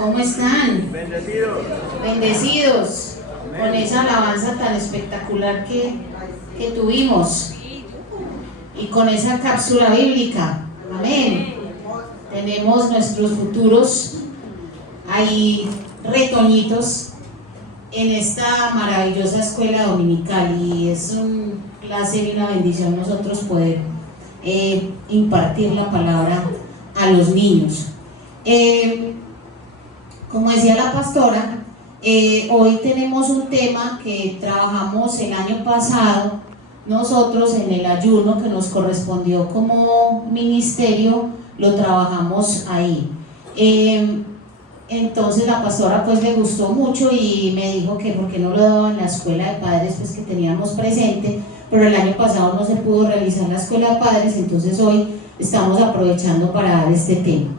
¿Cómo están? Bendecidos. Bendecidos con esa alabanza tan espectacular que tuvimos y con esa cápsula bíblica. Amén. Tenemos nuestros futuros ahí retoñitos en esta maravillosa escuela dominical, y es un placer y una bendición nosotros poder impartir la palabra a los niños. Como decía la pastora, hoy tenemos un tema que trabajamos el año pasado nosotros en el ayuno que nos correspondió como ministerio, lo trabajamos ahí. Entonces la pastora pues le gustó mucho y me dijo que por qué no lo daba en la escuela de padres pues que teníamos presente, pero el año pasado no se pudo realizar la escuela de padres, entonces hoy estamos aprovechando para dar este tema.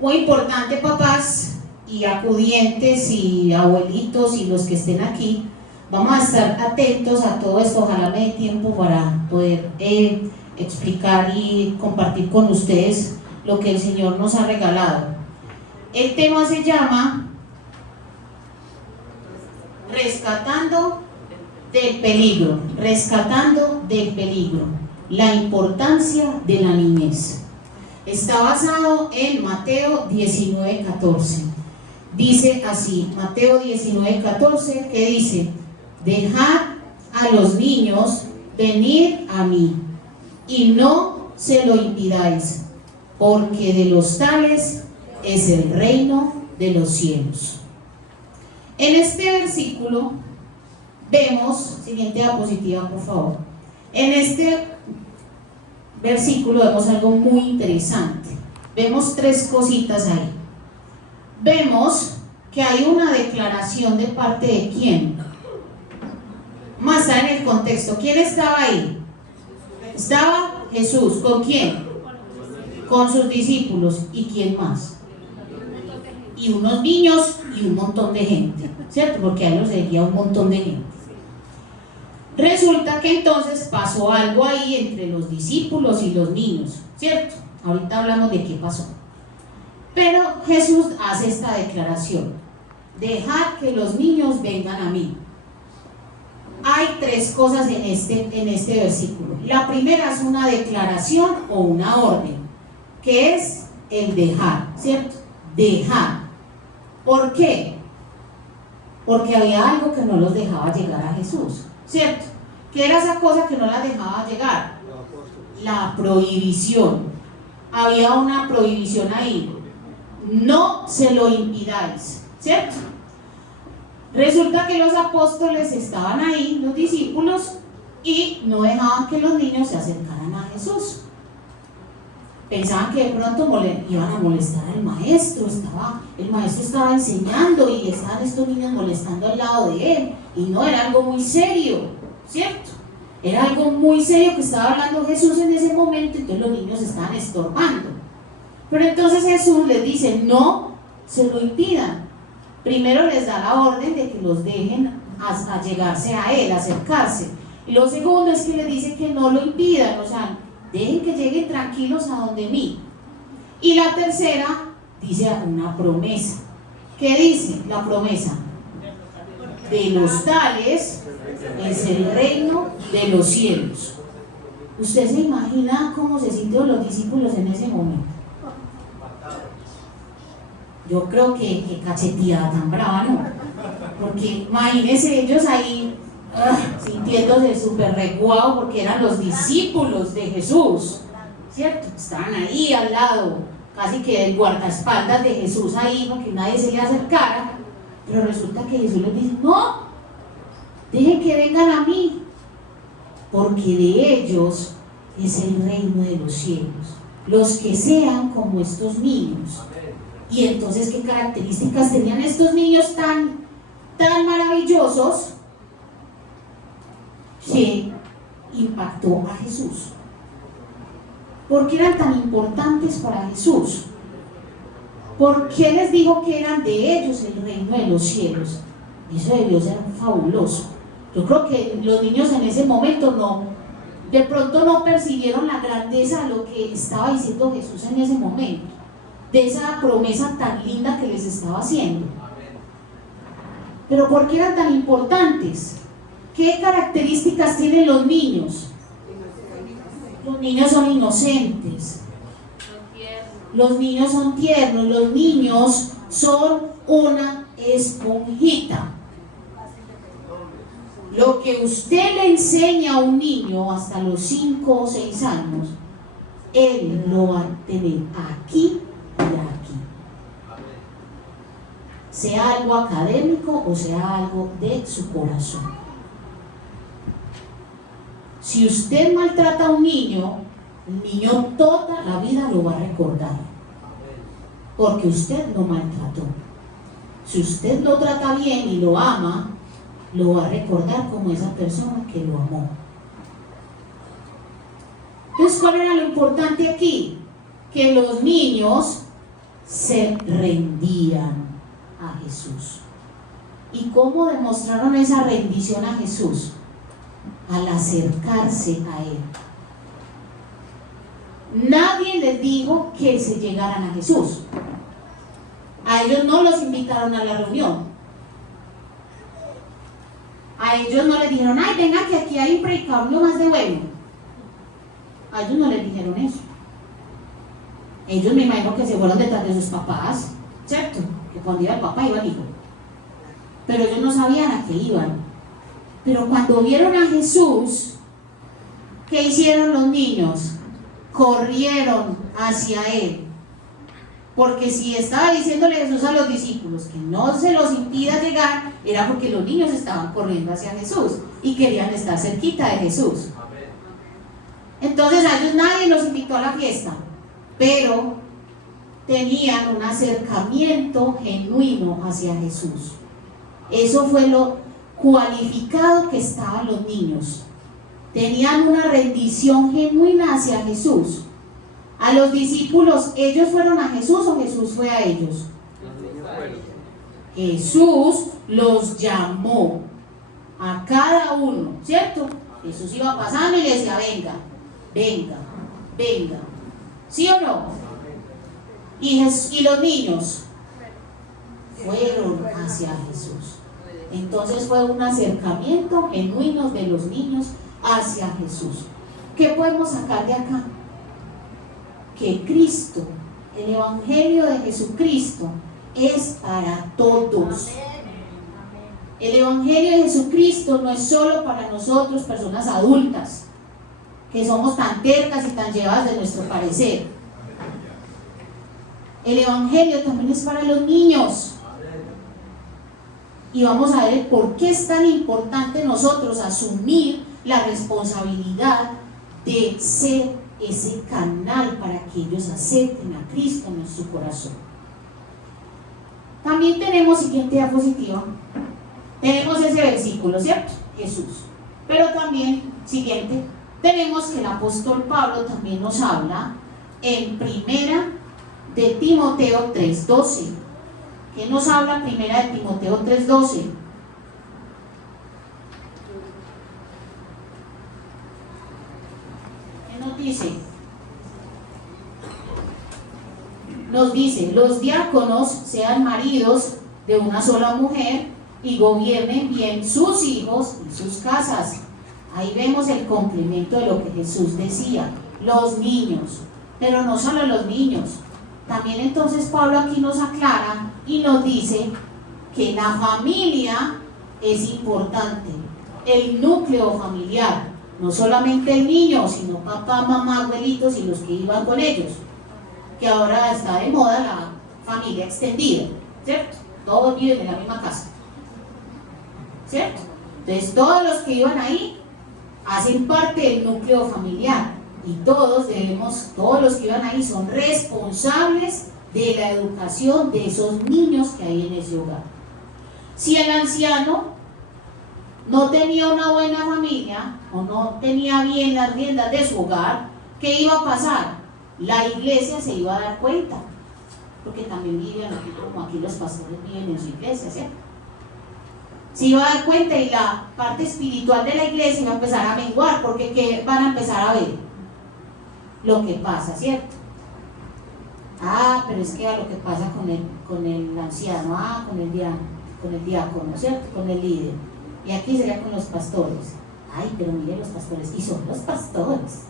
Muy importante, papás y acudientes y abuelitos y los que estén aquí, vamos a estar atentos a todo esto. Ojalá me dé tiempo para poder explicar y compartir con ustedes lo que el Señor nos ha regalado. El tema se llama Rescatando del peligro, rescatando del peligro, la importancia de la niñez. Está basado en Mateo 19:14. Dice así, Mateo 19:14, que dice: dejad a los niños venir a mí, y no se lo impidáis, porque de los tales es el reino de los cielos. En este versículo vemos, siguiente diapositiva por favor, en este versículo vemos algo muy interesante. Vemos tres cositas ahí. Vemos que hay una declaración de parte de quién. Más allá en el contexto, ¿quién estaba ahí? Estaba Jesús. ¿Con quién? Con sus discípulos. ¿Y quién más? Y unos niños y un montón de gente, ¿cierto? Porque a él lo seguía un montón de gente. Resulta que entonces pasó algo ahí entre los discípulos y los niños, ¿cierto? Ahorita hablamos de qué pasó. Pero Jesús hace esta declaración: dejad que los niños vengan a mí. Hay tres cosas en este versículo. La primera es una declaración o una orden, que es el dejar, ¿cierto? Dejar. ¿Por qué? Porque había algo que no los dejaba llegar a Jesús, ¿cierto? ¿Qué era esa cosa que no las dejaba llegar? La prohibición. Había una prohibición ahí: no se lo impidáis, ¿cierto? Resulta que los apóstoles estaban ahí, los discípulos, y no dejaban que los niños se acercaran a Jesús. Pensaban que de pronto iban a molestar al maestro. El maestro estaba enseñando y estaban estos niños molestando al lado de él, y no, era algo muy serio, ¿cierto? Era algo muy serio que estaba hablando Jesús en ese momento, entonces los niños estaban estorbando. Pero entonces Jesús les dice: no se lo impidan. Primero les da la orden de que los dejen a llegarse a él, acercarse. Y lo segundo es que les dice que no lo impidan, o sea, dejen que lleguen tranquilos a donde mí. Y la tercera dice una promesa. ¿Qué dice la promesa? De los tales es el reino de los cielos. ¿Usted se imagina cómo se sintieron los discípulos en ese momento? Yo creo que cacheteada tan brava, ¿no? Porque imagínense ellos ahí sintiéndose súper reguados, porque eran los discípulos de Jesús, ¿cierto? Estaban ahí al lado, casi que el guardaespaldas de Jesús ahí, para que nadie se le acercara. Pero resulta que Jesús les dice: no, dejen que vengan a mí, porque de ellos es el reino de los cielos. Los que sean como estos niños. Y entonces, ¿qué características tenían estos niños tan maravillosos que impactó a Jesús? ¿Por qué eran tan importantes para Jesús? ¿Por qué les dijo que eran de ellos el reino de los cielos? Eso debió ser fabuloso. Yo creo que los niños en ese momento de pronto no percibieron la grandeza de lo que estaba diciendo Jesús en ese momento. de esa promesa tan linda que les estaba haciendo. Pero ¿por qué eran tan importantes? ¿Qué características tienen los niños? Los niños son inocentes. Los niños son tiernos. Los niños son una esponjita. Lo que usted le enseña a un niño hasta los 5 o 6 años, él lo va a tener aquí y aquí. Sea algo académico o sea algo de su corazón. Si usted maltrata a un niño, el niño toda la vida lo va a recordar, porque usted lo maltrató. Si usted lo trata bien y lo ama, lo va a recordar como esa persona que lo amó. Entonces, ¿cuál era lo importante aquí? Que los niños se rendían a Jesús. ¿Y cómo demostraron esa rendición a Jesús? Al acercarse a Él. Nadie les dijo que se llegaran a Jesús. A ellos no los invitaron a la reunión. A ellos no les dijeron, ay, venga que aquí hay un predicador más de bueno. A ellos no les dijeron eso. Ellos me imagino que se fueron detrás de sus papás, ¿cierto? Que cuando iba el papá iba el hijo. Pero ellos no sabían a qué iban. Pero cuando vieron a Jesús, ¿qué hicieron los niños? Corrieron hacia Él. Porque si estaba diciéndole Jesús a los discípulos que no se los impida llegar, era porque los niños estaban corriendo hacia Jesús y querían estar cerquita de Jesús. Entonces a ellos nadie los invitó a la fiesta, pero tenían un acercamiento genuino hacia Jesús. Eso fue lo cualificado que estaban los niños. Tenían una rendición genuina hacia Jesús. A los discípulos, ¿ellos fueron a Jesús o Jesús fue a ellos? Jesús los llamó a cada uno, ¿cierto? Jesús iba pasando y le decía, venga, venga, venga. ¿Sí o no? Y los niños fueron hacia Jesús. Entonces fue un acercamiento genuino de los niños hacia Jesús. ¿Qué podemos sacar de acá? Que Cristo, el Evangelio de Jesucristo, es para todos. El Evangelio de Jesucristo no es solo para nosotros, personas adultas, que somos tan tercas y tan llevadas de nuestro parecer. El Evangelio también es para los niños. Y vamos a ver por qué es tan importante nosotros asumir la responsabilidad de ser ese canal para que ellos acepten a Cristo en su corazón. También tenemos, siguiente diapositiva, tenemos ese versículo, ¿cierto? Jesús. Pero también, siguiente, tenemos que el apóstol Pablo también nos habla en primera de Timoteo 3:12. ¿Qué nos habla primera de Timoteo 3:12? ¿Qué nos dice? Nos dice, los diáconos sean maridos de una sola mujer y gobiernen bien sus hijos y sus casas. Ahí vemos el complemento de lo que Jesús decía, los niños, pero no solo los niños. También entonces Pablo aquí nos aclara y nos dice que la familia es importante, el núcleo familiar, no solamente el niño, sino papá, mamá, abuelitos y los que iban con ellos, que ahora está de moda la familia extendida, ¿cierto? Todos viven en la misma casa, ¿cierto? Entonces todos los que iban ahí hacen parte del núcleo familiar. Y todos los que iban ahí son responsables de la educación de esos niños que hay en ese hogar. Si el anciano no tenía una buena familia o no tenía bien las riendas de su hogar, ¿qué iba a pasar? La iglesia se iba a dar cuenta, porque también vivían aquí, como aquí los pastores viven en su iglesia, ¿cierto? Se iba a dar cuenta y la parte espiritual de la iglesia iba a empezar a menguar, porque ¿qué van a empezar a ver? Lo que pasa, ¿cierto? Ah, pero es que a lo que pasa con el anciano, con el diácono, ¿cierto? Con el líder. Y aquí sería con los pastores. Ay, pero mire los pastores, y son los pastores.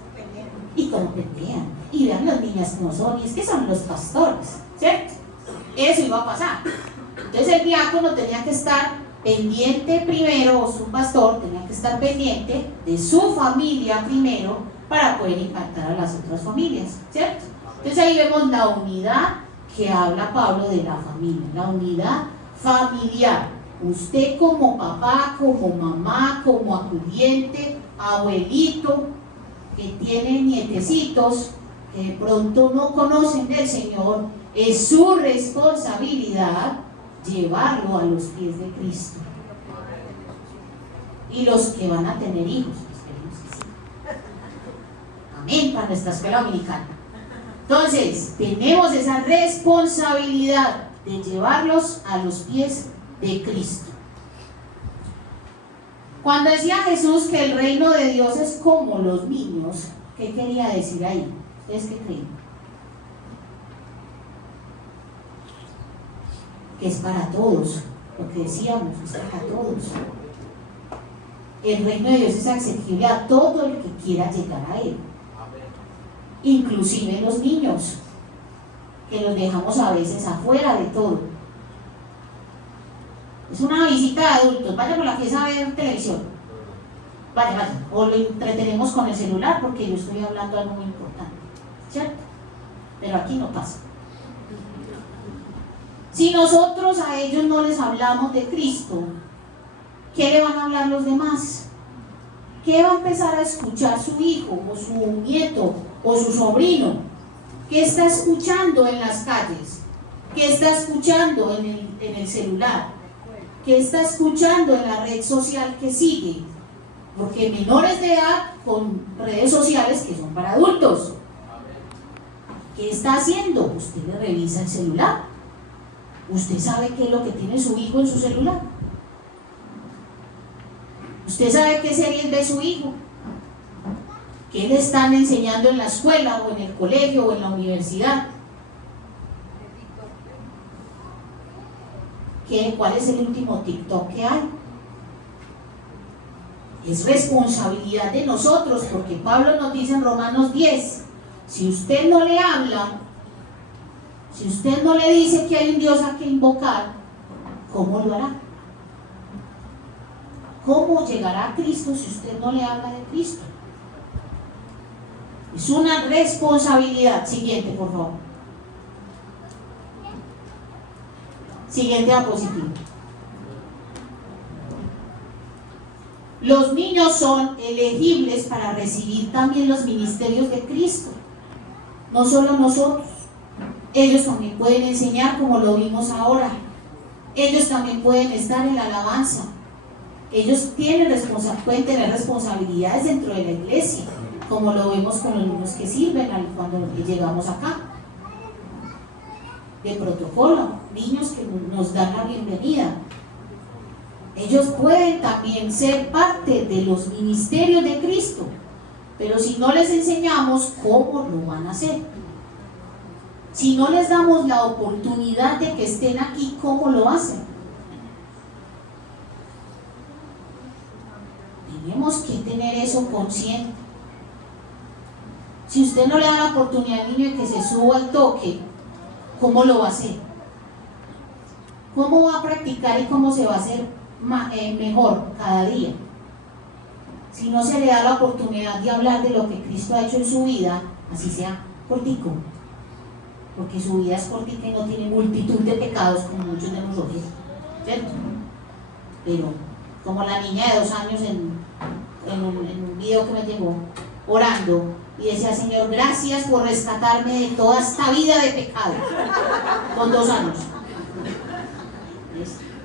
Y cómo pelean. Y vean las niñas como son, y es que son los pastores, ¿cierto? Eso iba a pasar. Entonces el diácono tenía que estar pendiente primero, o su pastor tenía que estar pendiente de su familia primero para poder impactar a las otras familias, ¿cierto? Entonces ahí vemos la unidad que habla Pablo de la familia, la unidad familiar. Usted como papá, como mamá, como acudiente, abuelito, que tiene nietecitos que de pronto no conocen del Señor, es su responsabilidad llevarlo a los pies de Cristo. Y los que van a tener hijos, esperemos que sí. Amén, para nuestra escuela dominical. Entonces, tenemos esa responsabilidad de llevarlos a los pies de Cristo. Cuando decía Jesús que el reino de Dios es como los niños, ¿qué quería decir ahí? ¿Ustedes qué creen? Que es para todos, lo que decíamos, es para todos. El reino de Dios es accesible a todo el que quiera llegar a él, inclusive los niños, que los dejamos a veces afuera de todo. Es una visita de adultos, vaya por la pieza a ver televisión, vaya, o lo entretenemos con el celular porque yo estoy hablando algo muy importante, ¿cierto? Pero aquí no pasa. Si nosotros a ellos no les hablamos de Cristo, ¿qué le van a hablar los demás? ¿Qué va a empezar a escuchar su hijo o su nieto o su sobrino? ¿Qué está escuchando en las calles? ¿Qué está escuchando en el celular? ¿Qué está escuchando en la red social que sigue? Porque menores de edad con redes sociales que son para adultos. ¿Qué está haciendo? Usted le revisa el celular. ¿Usted sabe qué es lo que tiene su hijo en su celular? ¿Usted sabe qué series ve su hijo? ¿Qué le están enseñando en la escuela o en el colegio o en la universidad? ¿Cuál es el último TikTok que hay? Es responsabilidad de nosotros, porque Pablo nos dice en Romanos 10, si usted no le habla, si usted no le dice que hay un Dios a que invocar, ¿cómo lo hará? ¿Cómo llegará a Cristo si usted no le habla de Cristo? Es una responsabilidad. Siguiente, por favor. Siguiente diapositiva. Los niños son elegibles para recibir también los ministerios de Cristo. No solo nosotros. Ellos también pueden enseñar, como lo vimos ahora. Ellos también pueden estar en la alabanza. Ellos pueden tener responsabilidades dentro de la iglesia, como lo vemos con los niños que sirven cuando llegamos acá. De protocolo, niños que nos dan la bienvenida. Ellos pueden también ser parte de los ministerios de Cristo, pero si no les enseñamos, ¿cómo lo van a hacer? Si no les damos la oportunidad de que estén aquí, ¿cómo lo hacen? Tenemos que tener eso consciente. Si usted no le da la oportunidad al niño de que se suba al toque, ¿cómo lo va a hacer? ¿Cómo va a practicar y cómo se va a hacer mejor cada día? Si no se le da la oportunidad de hablar de lo que Cristo ha hecho en su vida, así sea cortico, porque su vida es cortica y no tiene multitud de pecados como muchos de nosotros, ¿cierto? Pero como la niña de 2 años en un video que me llegó, orando, y decía: Señor, gracias por rescatarme de toda esta vida de pecado, con 2 años.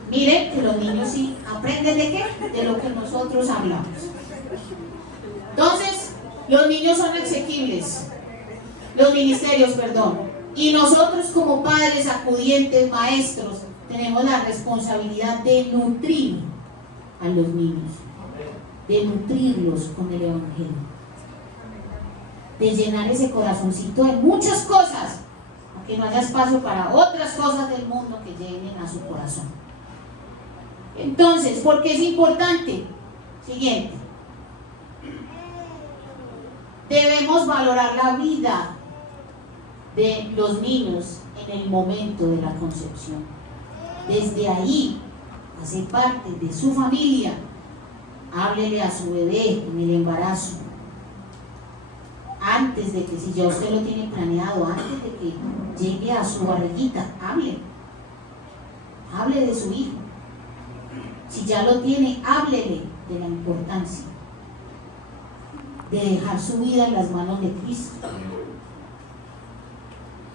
Miren que los niños sí aprenden ¿de qué? De lo que nosotros hablamos. Entonces, los niños son exequibles, los ministerios, perdón, y nosotros como padres, acudientes, maestros, tenemos la responsabilidad de nutrir a los niños, de nutrirlos con el Evangelio, de llenar ese corazoncito de muchas cosas, que no haya espacio para otras cosas del mundo que lleguen a su corazón. Entonces, ¿por qué es importante? Siguiente. Debemos valorar la vida de los niños en el momento de la concepción. Desde ahí, hace parte de su familia. Háblele a su bebé en el embarazo. Antes de que, si ya usted lo tiene planeado, antes de que llegue a su barriguita, hable de su hijo. Si ya lo tiene, háblele de la importancia de dejar su vida en las manos de Cristo.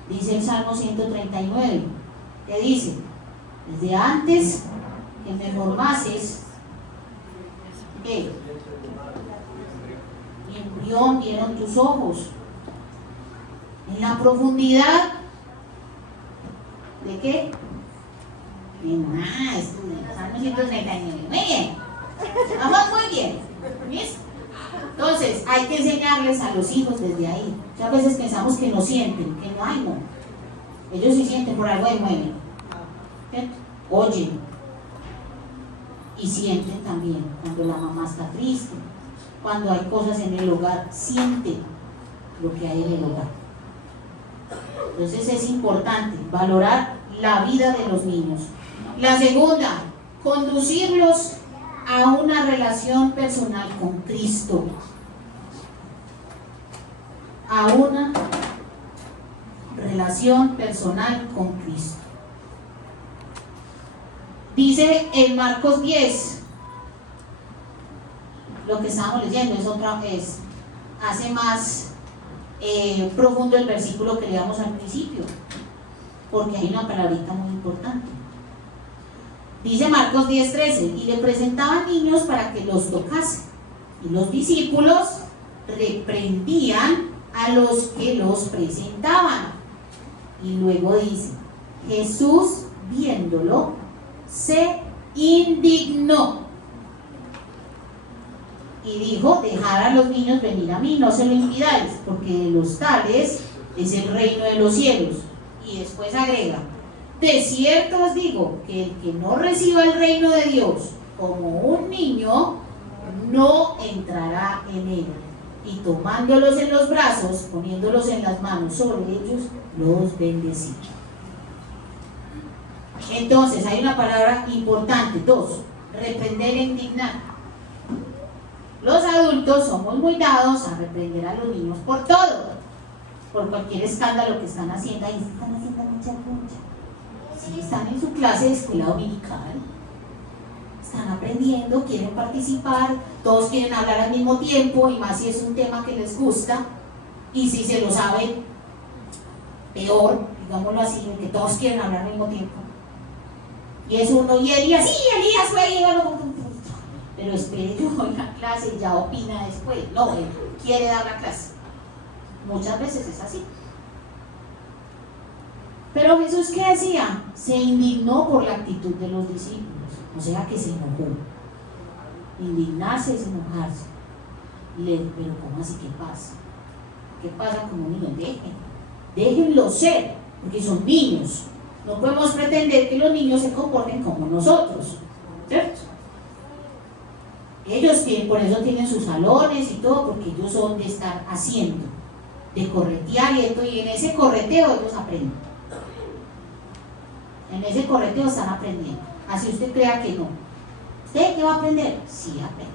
Dice el Salmo 139, que dice: desde antes que me formases, ¿qué? Mi embrión vieron tus ojos. En la profundidad ¿de qué? Salmo 139. Muy bien. Vamos muy bien. ¿Listo? Entonces, hay que enseñarles a los hijos desde ahí. Muchas veces pensamos que no sienten, que no hay, no. Ellos sí sienten, por algo y mueven. ¿Cierto? Oyen. Y sienten también cuando la mamá está triste, cuando hay cosas en el hogar, sienten lo que hay en el hogar. Entonces es importante valorar la vida de los niños. La segunda, conducirlos a una relación personal con Cristo. A una relación personal con Cristo. Dice en Marcos 10, lo que estábamos leyendo hace más profundo el versículo que leíamos al principio, porque hay una palabrita muy importante. Dice Marcos 10:13, y le presentaban niños para que los tocase, y los discípulos reprendían a los que los presentaban. Y luego dice, Jesús viéndolo se indignó y dijo: dejad a los niños venir a mí, no se lo impidáis, porque de los tales es el reino de los cielos. Y después agrega: de cierto os digo que el que no reciba el reino de Dios como un niño, no entrará en él. Y tomándolos en los brazos, poniéndolos en las manos sobre ellos, los bendecía. Entonces hay una palabra importante, 2, reprender e indignar. Los adultos somos muy dados a reprender a los niños por todo, por cualquier escándalo que están haciendo. Ahí están haciendo mucha concha. Sí, están en su clase de escuela dominical, están aprendiendo, quieren participar, todos quieren hablar al mismo tiempo, y más si es un tema que les gusta, y si se lo saben, peor, digámoslo así, que todos quieren hablar al mismo tiempo. Y es uno, y Elías, sí, Elías fue, pero espere, yo doy la clase y ya opina después. No, él quiere dar la clase. Muchas veces es así. Pero Jesús, ¿qué decía? Se indignó por la actitud de los discípulos, o sea que se enojó. Indignarse es enojarse. Pero ¿cómo así? ¿Qué pasa? ¿Qué pasa con un niño? Déjenlo ser, porque son niños. No podemos pretender que los niños se comporten como nosotros, ¿cierto? Ellos por eso tienen sus salones y todo, porque ellos son de estar haciendo, de corretear y esto, y en ese correteo ellos aprenden. En ese correteo están aprendiendo. Así usted crea que no. ¿Usted qué va a aprender? Sí, aprende.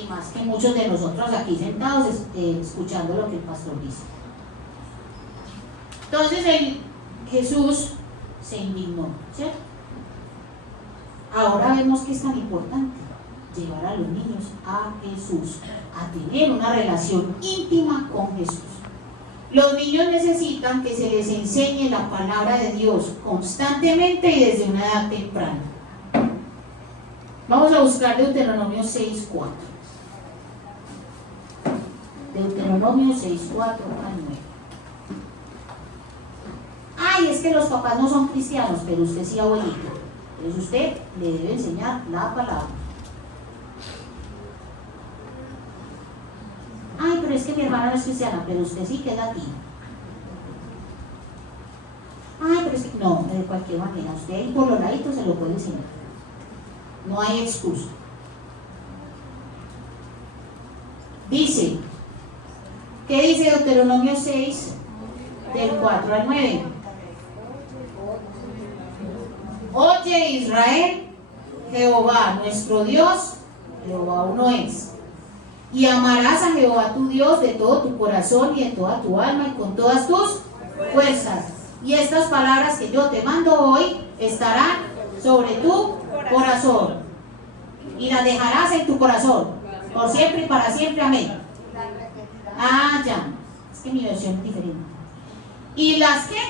Y más que muchos de nosotros aquí sentados escuchando lo que el pastor dice. Entonces Jesús se indignó, ¿cierto? Ahora vemos que es tan importante llevar a los niños a Jesús, a tener una relación íntima con Jesús. Los niños necesitan que se les enseñe la palabra de Dios constantemente y desde una edad temprana. Vamos a buscar Deuteronomio 6:4. Deuteronomio 6:4 al 9. Ay, es que los papás no son cristianos, pero usted sí, abuelito. Entonces usted le debe enseñar la palabra. Ay, pero es que mi hermana no es cristiana, pero usted sí, que es latina. no, de cualquier manera, usted ahí por los laditos se lo puede enseñar. No hay excusa. Dice, ¿qué dice Deuteronomio 6, del 4 al 9? Oye Israel, Jehová nuestro Dios, Jehová uno es. Y amarás a Jehová tu Dios de todo tu corazón y de toda tu alma y con todas tus fuerzas. Y estas palabras que yo te mando hoy estarán sobre tu corazón. Y las dejarás en tu corazón, por siempre y para siempre. Amén. Ah, ya. Es que mi versión es diferente. Y las que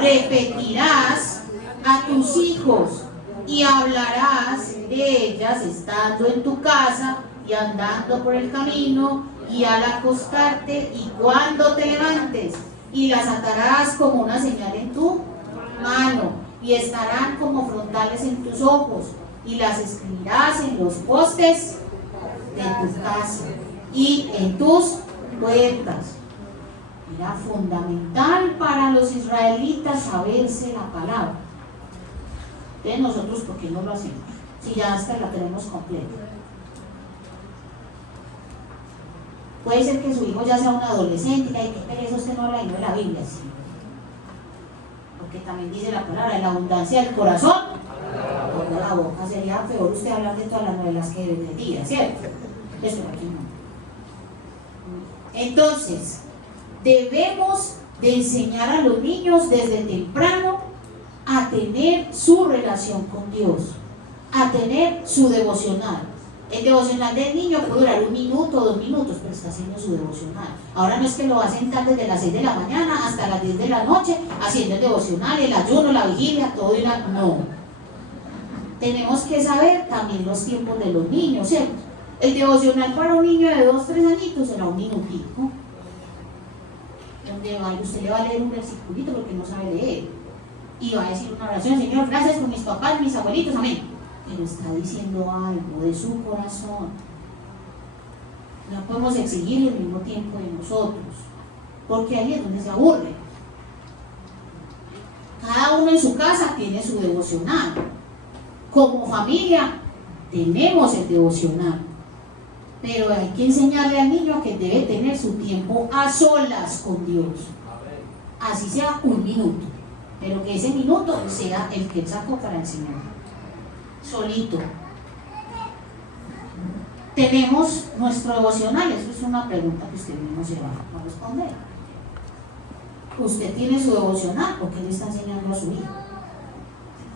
repetirás a tus hijos y hablarás de ellas estando en tu casa y andando por el camino y al acostarte y cuando te levantes, y las atarás como una señal en tu mano y estarán como frontales en tus ojos, y las escribirás en los postes de tu casa y en tus puertas. Era fundamental para los israelitas saberse la palabra. Entonces nosotros, ¿por qué no lo hacemos? Si ya hasta la tenemos completa. Puede ser que su hijo ya sea un adolescente y que pereza, usted no habla de la Biblia, sí. Porque también dice la palabra, en la abundancia del corazón, de la boca. Sería peor usted hablar de todas las novelas que debe de día, ¿cierto? Eso aquí no. Entonces, debemos de enseñar a los niños desde temprano a tener su relación con Dios, a tener su devocional. El devocional del niño puede durar 1 minuto, 2 minutos, pero está haciendo su devocional. Ahora no es que lo va a sentar desde las 6 de la mañana hasta las 10 de la noche haciendo el devocional, el ayuno, la vigilia, todo y la... No. Tenemos que saber también los tiempos de los niños, ¿cierto? El devocional para un niño de 2, 3 añitos será 1 minutico. Donde usted le va a leer un versiculito porque no sabe leer. Y va a decir una oración, Señor, gracias por mis papás, mis abuelitos, amén. Pero está diciendo algo de su corazón. No podemos exigir el mismo tiempo de nosotros, porque ahí es donde se aburre. Cada uno en su casa tiene su devocional. Como familia tenemos el devocional, pero hay que enseñarle al niño que debe tener su tiempo a solas con Dios. Así sea 1 minuto, pero que ese minuto sea el que él sacó para enseñar. Solito. Tenemos nuestro devocional. Eso es una pregunta que usted mismo se va a responder. Usted tiene su devocional, ¿por qué le está enseñando a su hijo?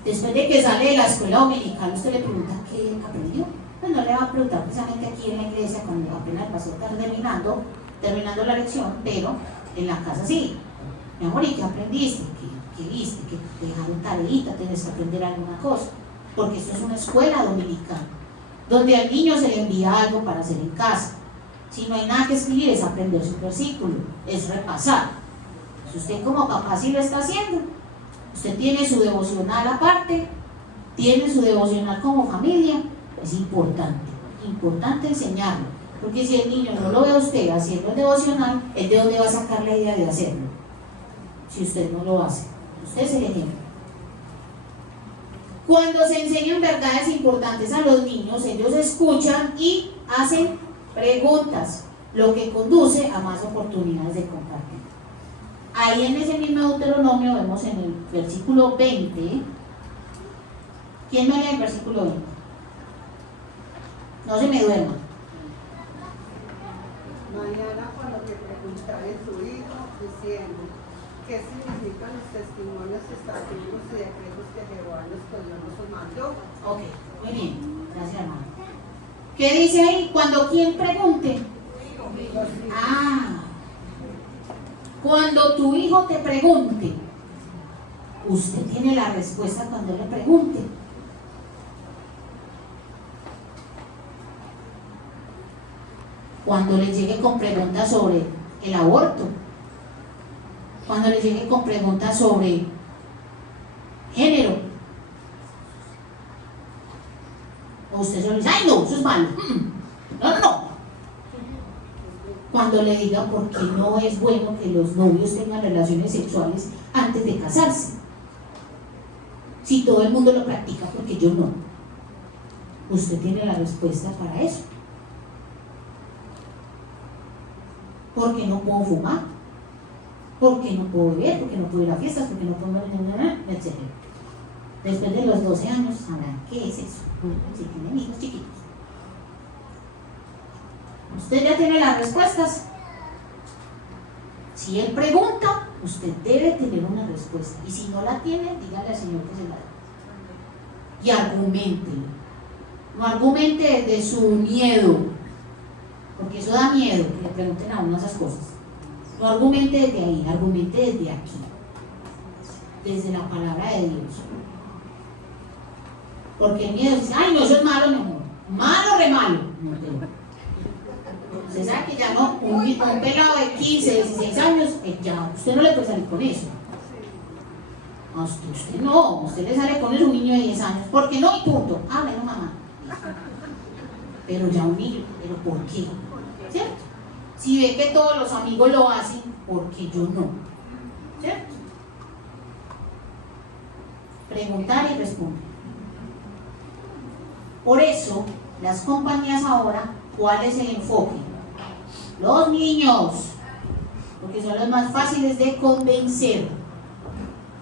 Después de que sale de la escuela dominical, usted le pregunta qué aprendió. Pues no le va a preguntar precisamente aquí en la iglesia cuando apenas el pastor está terminando la lección, pero en la casa sí. Mi amor, ¿y qué aprendiste? ¿Qué viste? ¿Que te dejaron tareita? ¿Tienes que aprender alguna cosa? Porque esto es una escuela dominical, donde al niño se le envía algo para hacer en casa. Si no hay nada que escribir, es aprender su versículo, es repasar. Si usted como papá sí lo está haciendo, usted tiene su devocional aparte, tiene su devocional como familia, es importante enseñarlo. Porque si el niño no lo ve a usted haciendo el devocional, ¿él de dónde va a sacar la idea de hacerlo? Si usted no lo hace, usted es el ejemplo. Cuando se enseñan verdades importantes a los niños, ellos escuchan y hacen preguntas, lo que conduce a más oportunidades de compartir. Ahí en ese mismo Deuteronomio vemos en el versículo 20. ¿Quién me lee el versículo 20? No se me duerma. Mañana cuando te preguntaré tu hijo, diciendo, ¿qué significan los testimonios, estatutos y decretos que Jehová nuestro Dios nos mandó? Ok, muy bien, gracias hermano. ¿Qué dice ahí? Cuando quien pregunte. Cuando tu hijo te pregunte, usted tiene la respuesta cuando le pregunte. Cuando le llegue con preguntas sobre el aborto, cuando le llegue con preguntas sobre género, o usted solo dice, ay no, eso es malo, no. Cuando le diga por qué no es bueno que los novios tengan relaciones sexuales antes de casarse, si todo el mundo lo practica, porque yo no? Usted tiene la respuesta para eso. ¿Por qué no puedo fumar? ¿Por qué no puedo beber? ¿Por qué no puedo ir a fiestas? ¿Por qué no puedo...? Etcétera. Después de los 12 años sabrán qué es eso, si tienen hijos chiquitos. Usted ya tiene las respuestas. Si él pregunta, usted debe tener una respuesta. Y si no la tiene, dígale al Señor que se la dé. Y argumente. No argumente de su miedo, porque eso da miedo que le pregunten a uno esas cosas. No argumente desde ahí, argumente desde aquí, desde la palabra de Dios. Porque el miedo dice, ay, no, eso es malo, mi amor. Malo, re malo. No, pero usted sabe que ya no, un pelado de 15, 16 años, ya usted no le puede salir con eso. A usted no, usted le sale con eso un niño de 10 años. ¿Por qué no? Y punto. Ah, bueno, mamá. Pero ya un niño, ¿pero por qué? ¿Cierto? Si ve que todos los amigos lo hacen, ¿por qué yo no? ¿Cierto? Preguntar y responder. Por eso, las compañías ahora, ¿cuál es el enfoque? Los niños, porque son los más fáciles de convencer.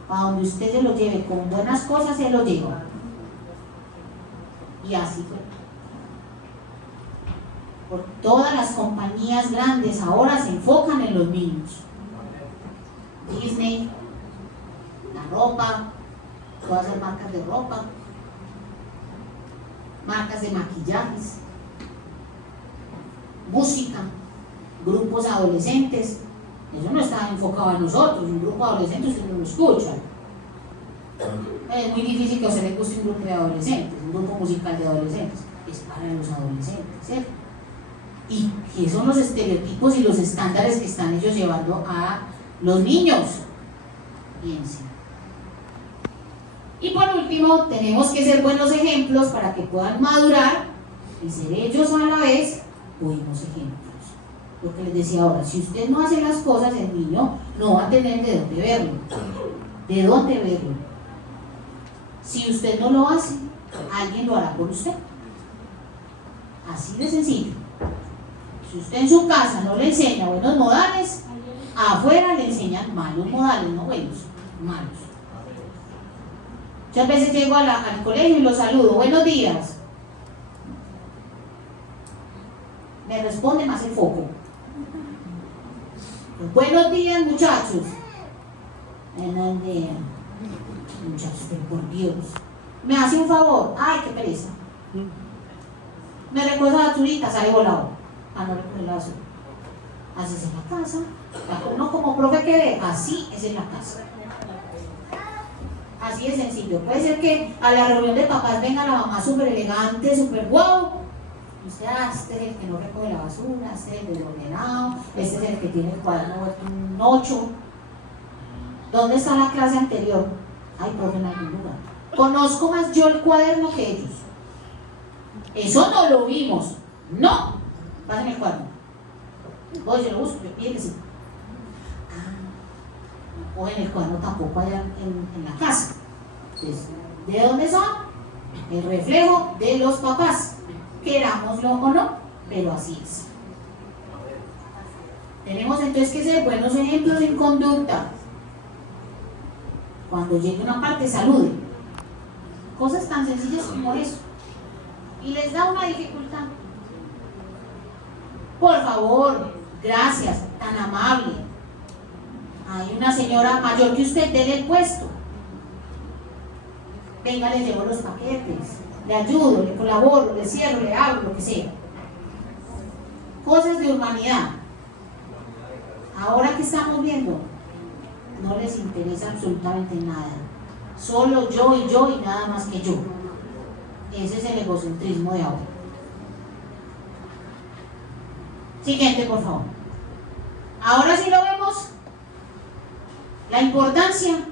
A donde usted se lo lleve con buenas cosas, se lo lleva. Y así fue. Por todas las compañías grandes ahora se enfocan en los niños. Disney, la ropa, todas las marcas de ropa, marcas de maquillajes, música, grupos adolescentes. Eso no está enfocado a nosotros, un grupo de adolescentes usted no lo escucha. Es muy difícil que a usted le guste un grupo de adolescentes, un grupo musical de adolescentes. Es para los adolescentes, ¿cierto? ¿Y qué son los estereotipos y los estándares que están ellos llevando a los niños? Piensen. Y por último, tenemos que ser buenos ejemplos para que puedan madurar y ser ellos a la vez buenos ejemplos. Lo que les decía ahora, si usted no hace las cosas, el niño no va a tener de dónde verlo. ¿De dónde verlo? Si usted no lo hace, alguien lo hará por usted. Así de sencillo. Si usted en su casa no le enseña buenos modales, afuera le enseñan malos modales, no buenos, malos. Muchas veces llego al colegio y los saludo, buenos días. Me responde más el foco. Buenos días, muchachos. Buenos días. Muchachos, pero por Dios. Me hace un favor. Ay, qué pereza. Me recoge la basurita, sale volado. Ah, no recoge la basura. Así es en la casa. Uno como profe que ve, así es en la casa. Así de sencillo. Puede ser que a la reunión de papás venga la mamá súper elegante, súper guau. Usted, este es el que no recoge la basura, este es el desordenado, este es el que tiene el cuaderno vuelto un 8. ¿Dónde está la clase anterior? Ay, profe, en algún lugar. Conozco más yo el cuaderno que ellos. Eso no lo vimos. No. Pásenme el cuaderno. Voy, yo lo busco, yo pide que sí. No cogen el cuaderno tampoco allá en la casa. Entonces, ¿de dónde son? El reflejo de los papás. Querámoslo o no, pero así es. Tenemos entonces que ser buenos ejemplos en conducta. Cuando llegue una parte, salude. Cosas tan sencillas como eso. Y les da una dificultad. Por favor, gracias, tan amable. Hay una señora mayor que usted, déle el puesto. Venga, le llevo los paquetes. Le ayudo, le colaboro, le cierro, le hago, lo que sea. Cosas de humanidad. Ahora que estamos viendo, no les interesa absolutamente nada. Solo yo y nada más que yo. Ese es el egocentrismo de ahora. Siguiente, por favor. Ahora sí lo vemos. La importancia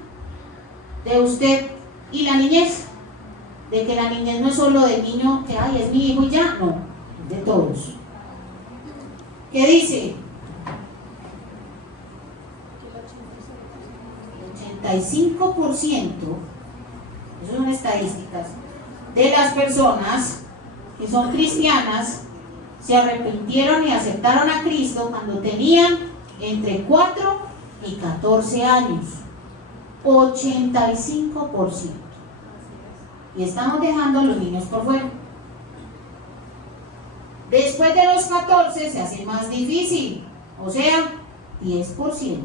de usted y la niñez. De que la niñez no es solo del niño que ay, es mi hijo y ya, no, es de todos. ¿Qué dice? El 85% Esas son estadísticas, de las personas que son cristianas se arrepintieron y aceptaron a Cristo cuando tenían entre 4 y 14 años. 85%. Y estamos dejando a los niños por fuera. Después de los 14 se hace más difícil, o sea, 10%.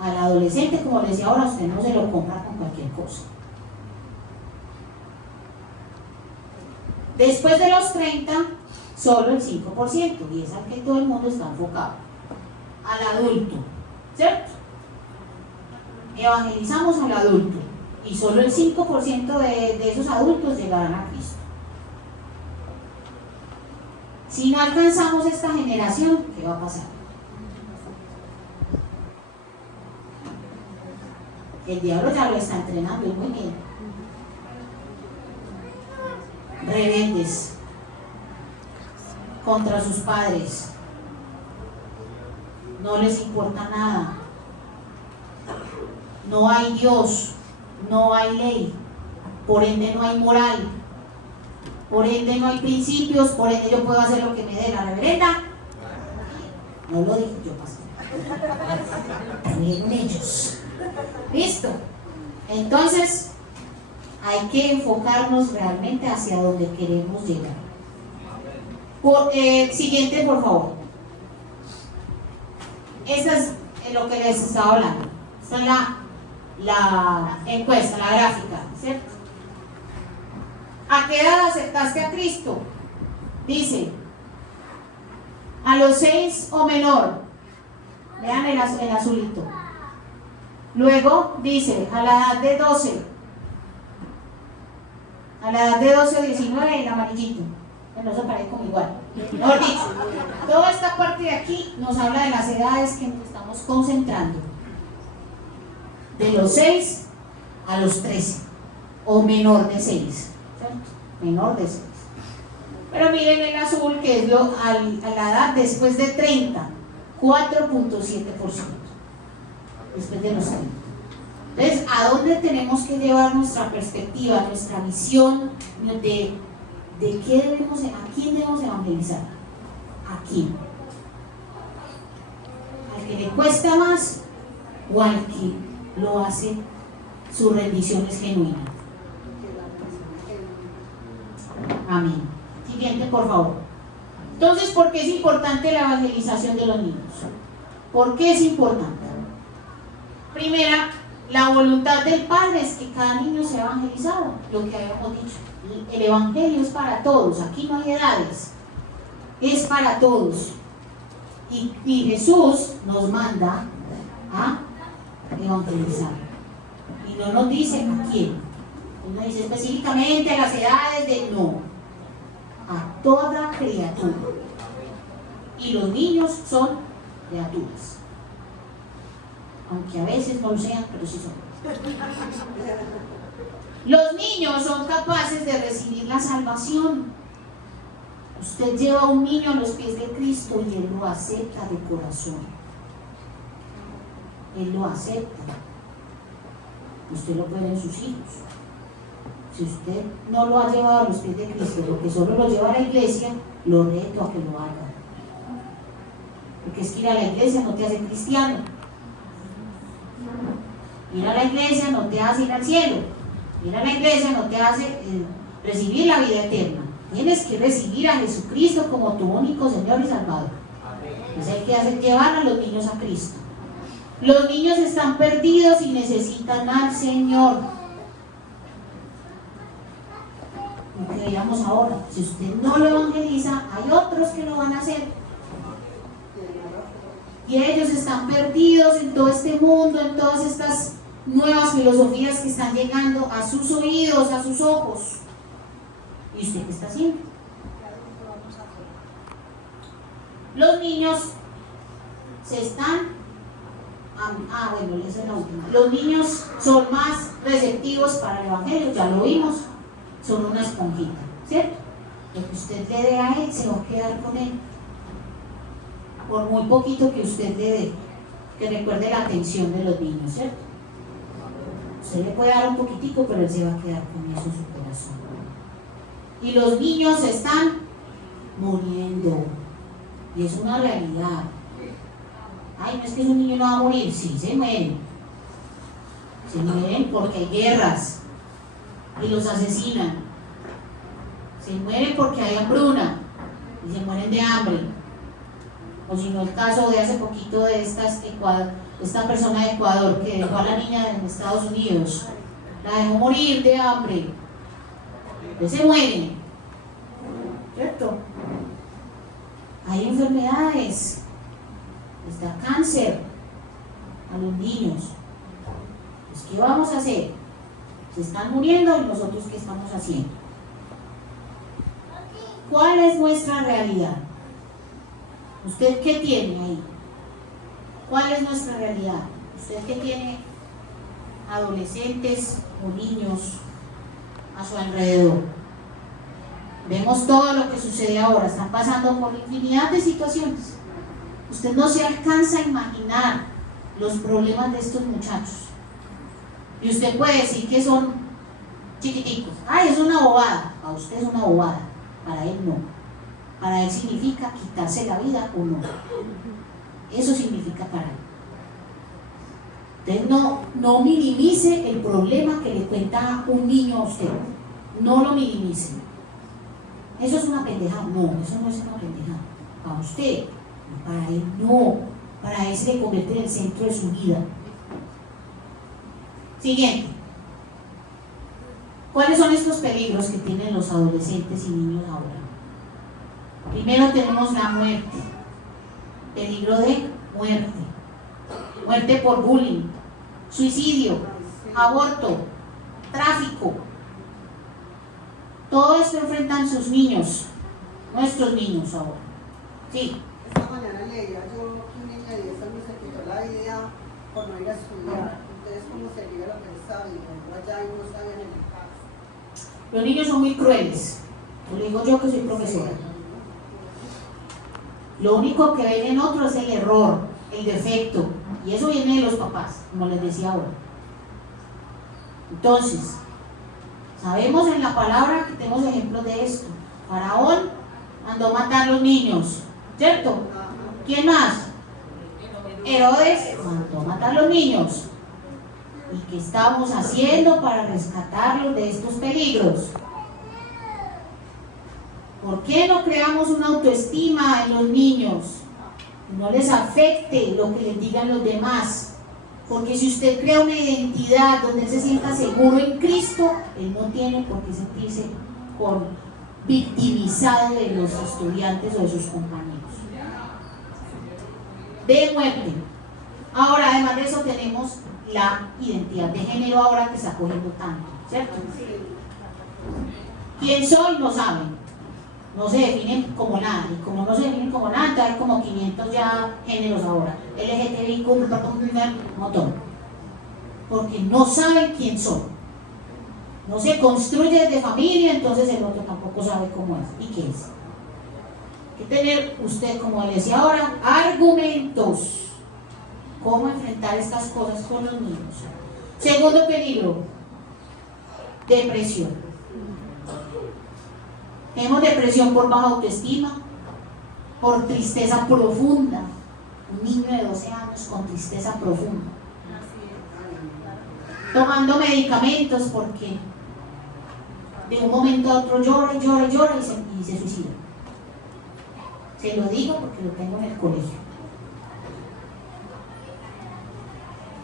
Al adolescente, como les decía ahora, usted no se lo compra con cualquier cosa. Después de los 30, solo el 5%, y es al que todo el mundo está enfocado. Al adulto, ¿cierto? Evangelizamos al adulto, y solo el 5% de esos adultos llegarán a Cristo. Si no alcanzamos esta generación, ¿qué va a pasar? El diablo ya lo está entrenando y muy bien. Rebeldes contra sus padres, no les importa nada, no hay Dios, no hay ley, por ende no hay moral, por ende no hay principios, por ende yo puedo hacer lo que me dé la reverenda. No lo dije yo, pastor, también ellos. ¿Listo? Entonces hay que enfocarnos realmente hacia donde queremos llegar. Siguiente, por favor. Esa es lo que les estaba hablando. Esta es la encuesta, la gráfica, ¿cierto? ¿A qué edad aceptaste a Cristo? Dice, a los 6 o menor. Vean el azulito. Luego dice, a la edad de 12. A la edad de 12 o 19, el amarillito. Bueno, eso parece como igual. Mejor dicho, toda esta parte de aquí nos habla de las edades que nos estamos concentrando. De los 6 a los 13, o menor de 6, ¿cierto? Menor de 6. Pero miren el azul, que es a la edad después de 30, 4.7%. Después de los 30. Entonces, ¿a dónde tenemos que llevar nuestra perspectiva, nuestra visión de qué debemos, a quién debemos evangelizar? ¿A quién? ¿Al que le cuesta más o al que lo hace, su rendición es genuina? Amén. Siguiente, por favor. Entonces, ¿por qué es importante la evangelización de los niños? ¿Por qué es importante? Primera, la voluntad del Padre es que cada niño sea evangelizado, lo que habíamos dicho. El evangelio es para todos, aquí no hay edades, es para todos. Y Jesús nos manda a evangelizar. Y no nos dice a quién. No dice específicamente a las edades de no, a toda criatura. Y los niños son criaturas. Aunque a veces no lo sean, pero sí son. Los niños son capaces de recibir la salvación. Usted lleva a un niño a los pies de Cristo y Él lo acepta de corazón. Él lo acepta. Usted lo puede en sus hijos. Si usted no lo ha llevado a los pies de Cristo, porque solo lo lleva a la iglesia, lo reto a que lo haga. Porque es que ir a la iglesia no te hace cristiano. Ir a la iglesia no te hace ir al cielo. Ir a la iglesia no te hace recibir la vida eterna. Tienes que recibir a Jesucristo como tu único Señor y Salvador. Entonces hay que hacer llevar a los niños a Cristo. Los niños están perdidos y necesitan al Señor. Lo que veíamos ahora, si usted no lo evangeliza, hay otros que lo van a hacer. Y ellos están perdidos en todo este mundo, en todas estas nuevas filosofías que están llegando a sus oídos, a sus ojos. ¿Y usted qué está haciendo? Los niños se están... bueno, esa es la última. Los niños son más receptivos para el evangelio, ya lo vimos, son una esponjita, ¿cierto? Lo que usted le dé a él se va a quedar con él. Por muy poquito que usted le dé, que recuerde la atención de los niños, ¿cierto? Usted le puede dar un poquitico, pero él se va a quedar con eso en su corazón. Y los niños están muriendo. Y es una realidad. Ay, no es que un niño no va a morir. Sí, se mueren. Se mueren porque hay guerras y los asesinan. Se mueren porque hay hambruna y se mueren de hambre. O si no, el caso de hace poquito de esta persona de Ecuador que dejó a la niña en Estados Unidos, la dejó morir de hambre. Entonces se mueren, ¿cierto? Hay enfermedades, está cáncer a los niños. Pues, ¿qué vamos a hacer? Se están muriendo y nosotros ¿qué estamos haciendo? ¿Cuál es nuestra realidad? ¿Usted qué tiene ahí? ¿Cuál es nuestra realidad? ¿Usted qué tiene adolescentes o niños a su alrededor? Vemos todo lo que sucede ahora, están pasando por infinidad de situaciones. Usted no se alcanza a imaginar los problemas de estos muchachos. Y usted puede decir que son chiquiticos. Ay, es una bobada. Para usted es una bobada, para él no. Para él significa quitarse la vida o no. Eso significa para él. Entonces no minimice el problema que le cuenta un niño a usted. No lo minimice. Eso es una pendejada. No, eso no es una pendejada. Para usted, para él no. Para él se convierte en el centro de su vida. Siguiente. ¿Cuáles son estos peligros que tienen los adolescentes y niños ahora? Primero tenemos la muerte. Peligro de muerte. Muerte por bullying, suicidio, aborto, tráfico. Todo esto enfrentan sus niños, nuestros niños ahora. Sí. Esta mañana leía yo que un niño de 10 años se quitó la vida por no ir a estudiar. Entonces, ¿cómo sería lo que él sabía? Allá y no sabían en el caso. Los niños son muy crueles. Lo digo yo que soy profesora. Lo único que ven en otro es el error, el defecto. Y eso viene de los papás, como les decía ahora. Entonces, sabemos en la palabra que tenemos ejemplos de esto. Faraón mandó a matar a los niños, ¿cierto? ¿Quién más? Herodes mandó a matar a los niños. ¿Y qué estamos haciendo para rescatarlos de estos peligros? ¿Por qué no creamos una autoestima en los niños? No les afecte lo que les digan los demás. Porque si usted crea una identidad donde él se sienta seguro en Cristo, él no tiene por qué sentirse victimizado de los estudiantes o de sus compañeros. De muerte. Ahora, además de eso, tenemos la identidad de género ahora que está cogiendo tanto, ¿cierto? ¿Quién soy? No saben. No se definen como nada, y como no se definen como nada, entonces hay como 500 ya géneros ahora, LGTBIQ, un montón, porque no saben quién son, no se construye desde familia, entonces el otro tampoco sabe cómo es y qué es. Hay que tener usted, como le decía ahora, argumentos, cómo enfrentar estas cosas con los niños. Segundo peligro, depresión. Tenemos depresión por baja autoestima, por tristeza profunda. Un niño de 12 años con tristeza profunda. Tomando medicamentos porque de un momento a otro llora y se suicida. Se lo digo porque lo tengo en el colegio.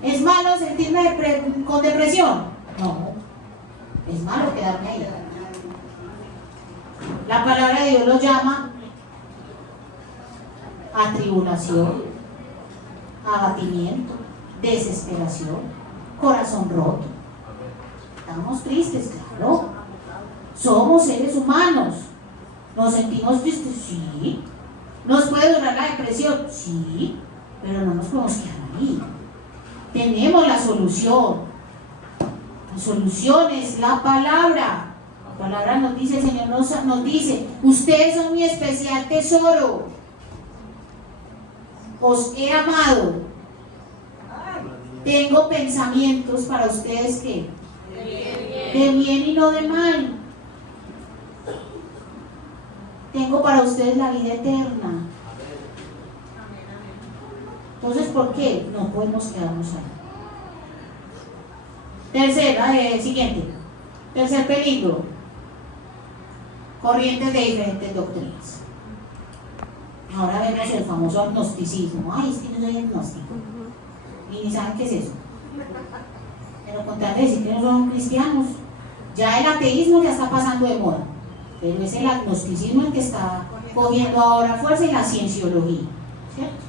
¿Es malo sentirme con depresión? No. Es malo quedarme ahí. La palabra de Dios lo llama atribulación, abatimiento, desesperación, corazón roto. Estamos tristes, claro. Somos seres humanos. ¿Nos sentimos tristes? Sí. ¿Nos puede durar la depresión? Sí. Pero no nos podemos quedar ahí. Tenemos la solución. La solución es la palabra. La palabra nos dice, el Señor nos dice, ustedes son mi especial tesoro. Os he amado. Tengo pensamientos para ustedes que de bien y no de mal. Tengo para ustedes la vida eterna. Entonces, ¿por qué no podemos quedarnos ahí? Siguiente. Tercer peligro. Corrientes de diferentes doctrinas. Ahora vemos el famoso agnosticismo. Ay, es que no soy agnóstico. Y ni saben qué es eso. Pero con tal de decir que no son cristianos, ya el ateísmo ya está pasando de moda. Pero es el agnosticismo el que está cogiendo ahora fuerza, y la cienciología, ¿cierto?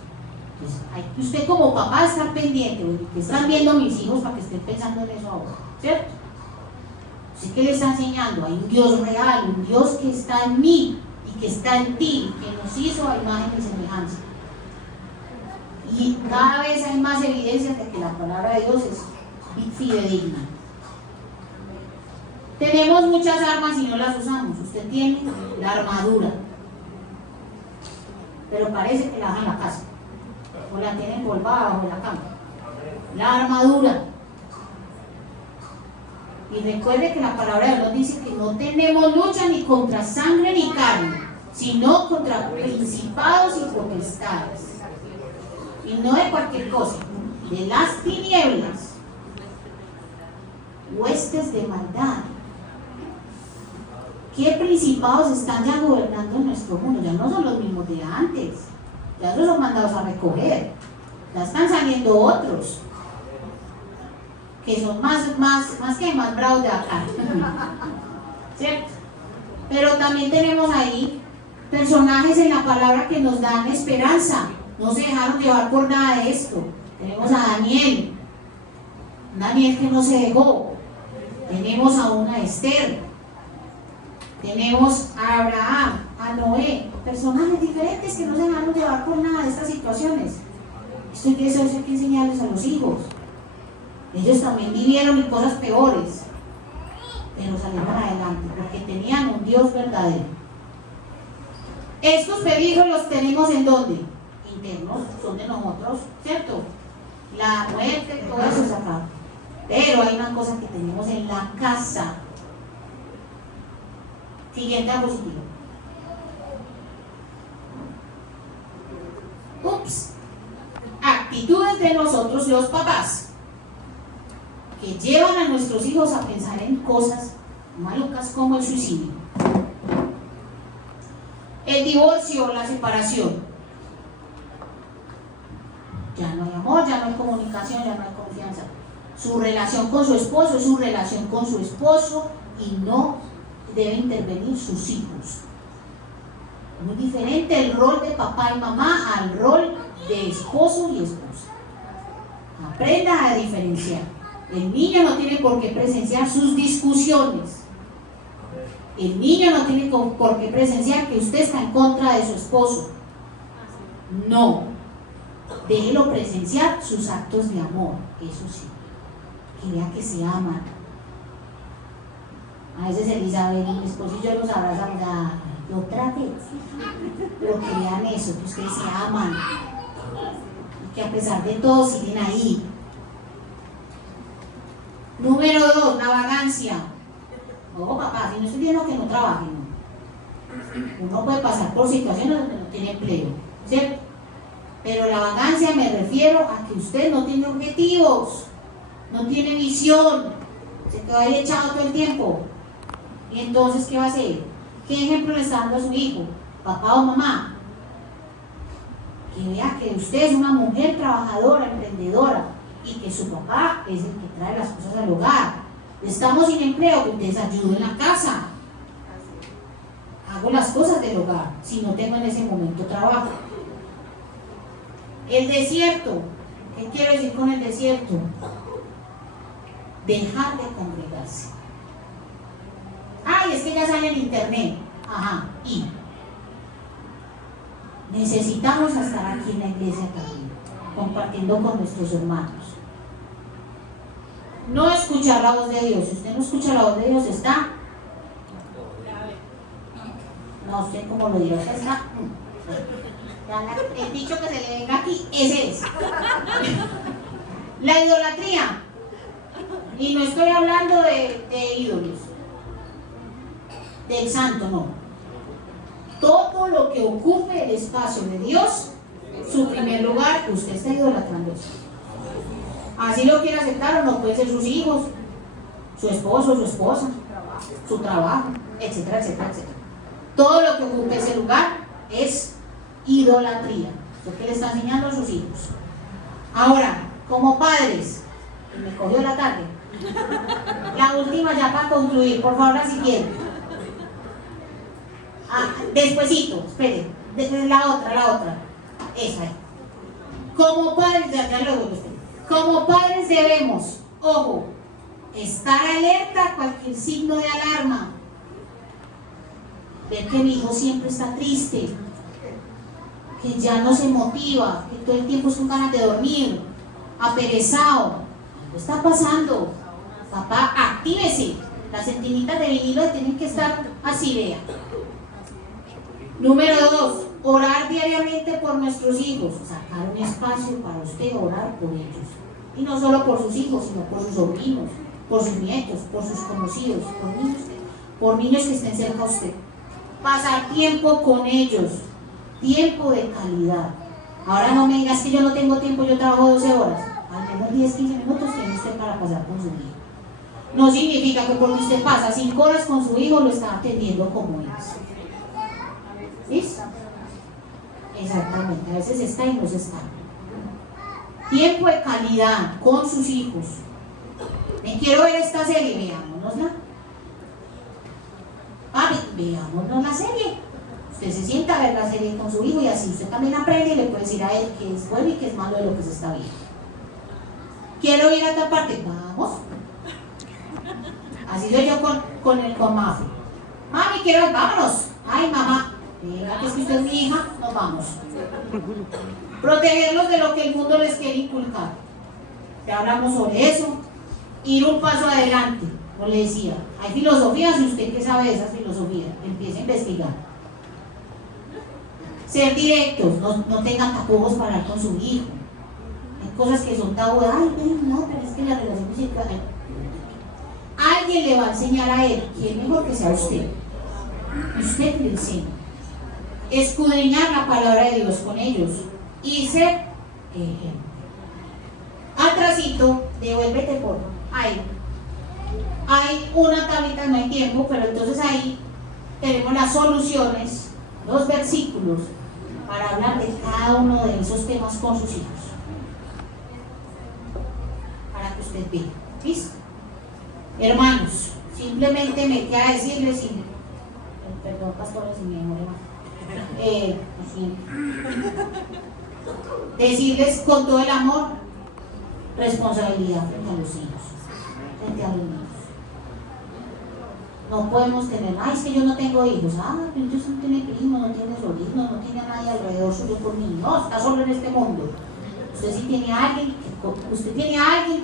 Entonces, hay que usted como papá estar pendiente, que están viendo mis hijos para que estén pensando en eso ahora, ¿cierto? Así que le está enseñando, hay un Dios real, un Dios que está en mí y que está en ti, que nos hizo a imagen y semejanza. Y cada vez hay más evidencias de que la palabra de Dios es fidedigna. Tenemos muchas armas y no las usamos. Usted tiene la armadura, pero parece que la deja en la casa o la tiene empolvada bajo la cama. La armadura. Y recuerde que la palabra de Dios dice que no tenemos lucha ni contra sangre ni carne, sino contra principados y potestades. Y no de cualquier cosa, de las tinieblas, huestes de maldad. ¿Qué principados están ya gobernando en nuestro mundo? Ya no son los mismos de antes, ya esos son mandados a recoger, ya están saliendo otros que son más bravos de acá, ¿cierto? Pero también tenemos ahí personajes en la palabra que nos dan esperanza, no se dejaron llevar por nada de esto. Tenemos a Daniel que no se dejó, tenemos a una Esther, tenemos a Abraham, a Noé, personajes diferentes que no se dejaron llevar por nada de estas situaciones. Esto hay que enseñarles a los hijos. Ellos también vivieron cosas peores, pero salieron adelante porque tenían un Dios verdadero. Estos peligros los tenemos ¿en dónde? Internos, son de nosotros, ¿cierto? La muerte, todo eso es acá. Pero hay una cosa que tenemos en la casa. Siguiente diapositiva. Actitudes de nosotros los papás que llevan a nuestros hijos a pensar en cosas malucas como el suicidio, el divorcio, la separación. Ya no hay amor, ya no hay comunicación, ya no hay confianza. Su relación con su esposo es su relación con su esposo y no debe intervenir sus hijos. Muy diferente el rol de papá y mamá al rol de esposo y esposa. Aprenda a diferenciar. El niño no tiene por qué presenciar sus discusiones. El niño no tiene por qué presenciar que usted está en contra de su esposo. No. Déjelo presenciar sus actos de amor, eso sí. Que vea que se aman. A veces Elizabeth y mi esposo y yo los abrazamos otra vez. Pero que vean eso, que ustedes se aman. Y que a pesar de todo siguen ahí. Número 2, la vagancia. Ojo papá, si no estoy viendo que no trabajen, no. Uno puede pasar por situaciones donde no tiene empleo, ¿cierto? Pero la vagancia me refiero a que usted no tiene objetivos, no tiene visión, se queda ahí echado todo el tiempo. Y entonces, ¿qué va a hacer? ¿Qué ejemplo le está dando a su hijo, papá o mamá? Que vea que usted es una mujer trabajadora, emprendedora, y que su papá es el que trae las cosas al hogar. Estamos sin empleo, que ustedes ayuden en la casa. Hago las cosas del hogar, si no tengo en ese momento trabajo. El desierto. ¿Qué quiero decir con el desierto? Dejar de congregarse. Ay, es que ya sale en internet. Ajá, y necesitamos estar aquí en la iglesia también, compartiendo con nuestros hermanos. No escuchar la voz de Dios. Si usted no escucha la voz de Dios, está. No sé cómo lo digo, está. El dicho que se le venga aquí, ese es. La idolatría, y no estoy hablando de ídolos, del santo, no. Todo lo que ocupe el espacio de Dios, su primer lugar, usted está idolatrando eso. Así lo quiere aceptar o no, puede ser sus hijos, su esposo, su esposa, su trabajo, etcétera, etcétera, etcétera. Todo lo que ocupe ese lugar es idolatría, lo que le está enseñando a sus hijos. Ahora, como padres, que me cogió la tarde, la última ya para concluir, por favor, la siguiente. Despuesito, espere, la otra, esa. Como padres, ya luego usted. Como padres debemos, ojo, estar alerta a cualquier signo de alarma. Ver que mi hijo siempre está triste, que ya no se motiva, que todo el tiempo es con ganas de dormir, aperezado. Algo está pasando. Papá, actívese. Las centinitas de vinilo tienen que estar así, vea. Número 2, orar diariamente por nuestros hijos. Sacar un espacio para usted orar por ellos. Y no solo por sus hijos, sino por sus sobrinos, por sus nietos, por sus conocidos, por niños que estén cerca a usted. Pasar tiempo con ellos, tiempo de calidad. Ahora no me digas que yo no tengo tiempo, yo trabajo 12 horas. Al menos 10-15 minutos tiene usted para pasar con su hijo. No significa que porque usted pasa 5 horas con su hijo lo está atendiendo como es. ¿Listo? Exactamente, a veces está y no se está. Tiempo de calidad con sus hijos. Me quiero ver esta serie, veámonosla. Papi, veámonos la serie. Usted se sienta a ver la serie con su hijo y así usted también aprende y le puede decir a él qué es bueno y qué es malo de lo que se está viendo. Quiero ir a esta parte, vamos. Así soy yo con Mafi. Mami, quiero ir, vámonos. Ay, mamá, venga, que es que usted es mi hija, nos vamos. Protegerlos de lo que el mundo les quiere inculcar. Ya hablamos sobre eso. Ir un paso adelante, como le decía. Hay filosofías y usted que sabe de esas filosofías, empiece a investigar. Ser directos, no tengan tapujos para hablar con su hijo. Hay cosas que son tabú. Ay, no, pero es que la relación musical. Alguien le va a enseñar a él que es mejor que sea usted. Usted le enseña. Escudriñar la palabra de Dios con ellos y ser ejemplo. Atrasito, devuélvete por ahí. Hay una tablita, no hay tiempo, pero entonces ahí tenemos las soluciones, los versículos para hablar de cada uno de esos temas con sus hijos. Para que usted vea. ¿Listo? Hermanos, simplemente me queda decirles, perdón, pastores, si me demoré más. Decirles con todo el amor, responsabilidad frente a los hijos, frente a los niños. No podemos tener, es que yo no tengo hijos, pero usted no tiene primos, no tiene sobrinos, no tiene a nadie alrededor suyo por niños, no, está solo en este mundo. Usted sí tiene a alguien,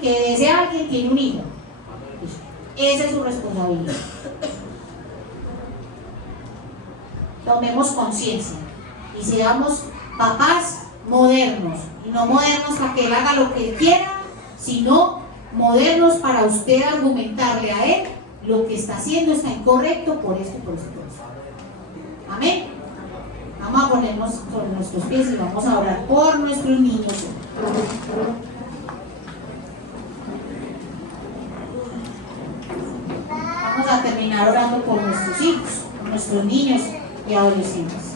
que de ese alguien tiene un hijo. Esa es su responsabilidad. Tomemos conciencia y seamos papás modernos, y no modernos para que él haga lo que él quiera, sino modernos para usted argumentarle a él lo que está haciendo está incorrecto por esto y por esto. Amén. Vamos a ponernos sobre nuestros pies y vamos a orar por nuestros niños. Vamos a terminar orando por nuestros hijos, por nuestros niños y adolescentes.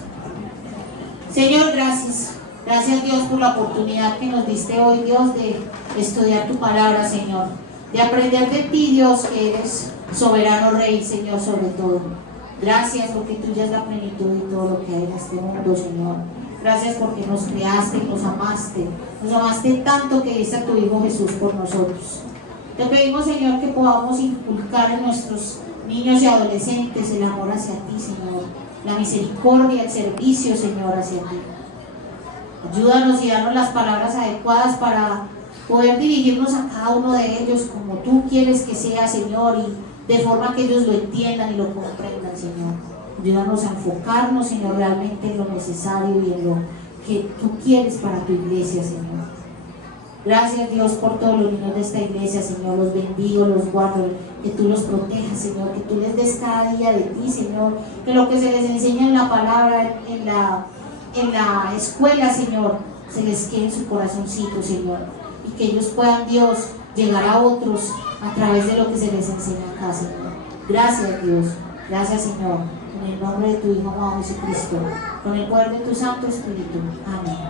Señor, gracias. Gracias, Dios, por la oportunidad que nos diste hoy, Dios, de estudiar tu palabra, Señor. De aprender de ti, Dios, que eres soberano Rey, Señor, sobre todo. Gracias porque tú ya es la plenitud de todo lo que hay en este mundo, Señor. Gracias porque nos creaste y nos amaste. Nos amaste tanto que diste a tu Hijo Jesús por nosotros. Te pedimos, Señor, que podamos inculcar en nuestros niños y adolescentes el amor hacia ti, Señor. La misericordia, el servicio, Señor, hacia ti. Ayúdanos y danos las palabras adecuadas para poder dirigirnos a cada uno de ellos como tú quieres que sea, Señor, y de forma que ellos lo entiendan y lo comprendan, Señor. Ayúdanos a enfocarnos, Señor, realmente en lo necesario y en lo que tú quieres para tu iglesia, Señor. Gracias, Dios, por todos los niños de esta iglesia, Señor. Los bendigo, los guardo, que tú los protejas, Señor, que tú les des cada día de ti, Señor. Que lo que se les enseña en la palabra, en la escuela, Señor, se les quede en su corazoncito, Señor. Y que ellos puedan, Dios, llegar a otros a través de lo que se les enseña acá, Señor. Gracias, Dios. Gracias, Señor. En el nombre de tu Hijo amado Jesucristo, con el poder de tu Santo Espíritu. Amén.